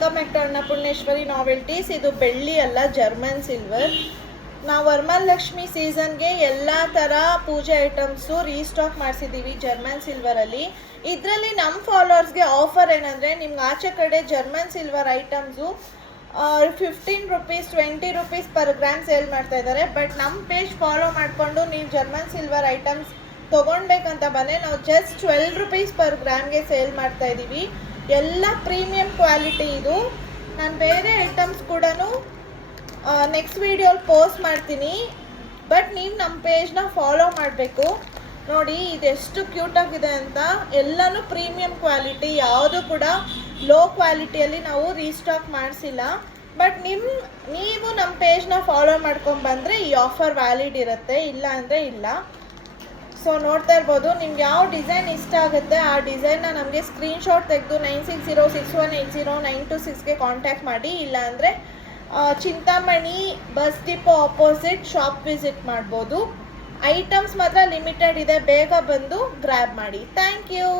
Welcome back to Annapurneshwari novelties. ಇದು ಬೆಳ್ಳಿ ಅಲ್ಲ, ಜರ್ಮನ್ ಸಿಲ್ವರ್. ನಾವು ವರಮಹಾಲಕ್ಷ್ಮಿ ಸೀಸನ್ಗೆ ಎಲ್ಲ ಥರ ಪೂಜೆ ಐಟಮ್ಸು ರೀಸ್ಟಾಕ್ ಮಾಡಿಸಿದ್ದೀವಿ ಜರ್ಮನ್ ಸಿಲ್ವರಲ್ಲಿ. ಇದರಲ್ಲಿ ನಮ್ಮ ಫಾಲೋವರ್ಸ್ಗೆ ಆಫರ್ ಏನಂದರೆ, ನಿಮ್ಗೆ ಆಚೆ ಕಡೆ German silver items 15 rupees 20 rupees per gram sale ಮಾಡ್ತಾ ಇದ್ದಾರೆ. ಬಟ್ ನಮ್ಮ ಪೇಜ್ ಫಾಲೋ ಮಾಡಿಕೊಂಡು ನೀವು ಜರ್ಮನ್ ಸಿಲ್ವರ್ ಐಟಮ್ಸ್ ತೊಗೊಳ್ಬೇಕಂತ ಬಂದರೆ ನಾವು ಜಸ್ಟ್ 12 ರೂಪೀಸ್ ಪರ್ ಗ್ರಾಮ್ಗೆ ಸೇಲ್ ಮಾಡ್ತಾ ಇದ್ದೀವಿ. ಎಲ್ಲ ಪ್ರೀಮಿಯಂ ಕ್ವಾಲಿಟಿ ಇದು. ನಾನು ಬೇರೆ ಐಟಮ್ಸ್ ಕೂಡ ನೆಕ್ಸ್ಟ್ ವೀಡಿಯೋಲಿ ಪೋಸ್ಟ್ ಮಾಡ್ತೀನಿ. ಬಟ್ ನೀವು ನಮ್ಮ ಪೇಜ್ನ ಫಾಲೋ ಮಾಡಬೇಕು. ನೋಡಿ ಇದೆಷ್ಟು ಕ್ಯೂಟಾಗಿದೆ ಅಂತ. ಎಲ್ಲನೂ ಪ್ರೀಮಿಯಂ ಕ್ವಾಲಿಟಿ, ಯಾವುದು ಕೂಡ ಲೋ ಕ್ವಾಲಿಟಿಯಲ್ಲಿ ನಾವು ರೀಸ್ಟಾಕ್ ಮಾಡಿಸಿಲ್ಲ. ಬಟ್ ನೀವು ನಮ್ಮ ಪೇಜ್ನ ಫಾಲೋ ಮಾಡ್ಕೊಂಡ್ಬಂದರೆ ಈ ಆಫರ್ ವ್ಯಾಲಿಡ್ ಇರುತ್ತೆ, ಇಲ್ಲ ಅಂದರೆ ಇಲ್ಲ. ಸೊ ನೋಡ್ತಾ ಇರ್ಬೋದು, ನಿಮ್ಗೆ ಯಾವ ಡಿಸೈನ್ ಇಷ್ಟ ಆಗುತ್ತೆ ಆ ಡಿಸೈನ್ನ ನಮಗೆ ಸ್ಕ್ರೀನ್ಶಾಟ್ ತೆಗೆದು 9606180926ಗೆ ಕಾಂಟ್ಯಾಕ್ಟ್ ಮಾಡಿ. ಇಲ್ಲಾಂದರೆ Chintamani bus depot opposite shop visit ಮಾಡ್ಬೋದು. ಐಟಮ್ಸ್ ಮಾತ್ರ ಲಿಮಿಟೆಡ್ ಇದೆ, ಬೇಗ ಬಂದು ಗ್ರ್ಯಾಬ್ ಮಾಡಿ. Thank you.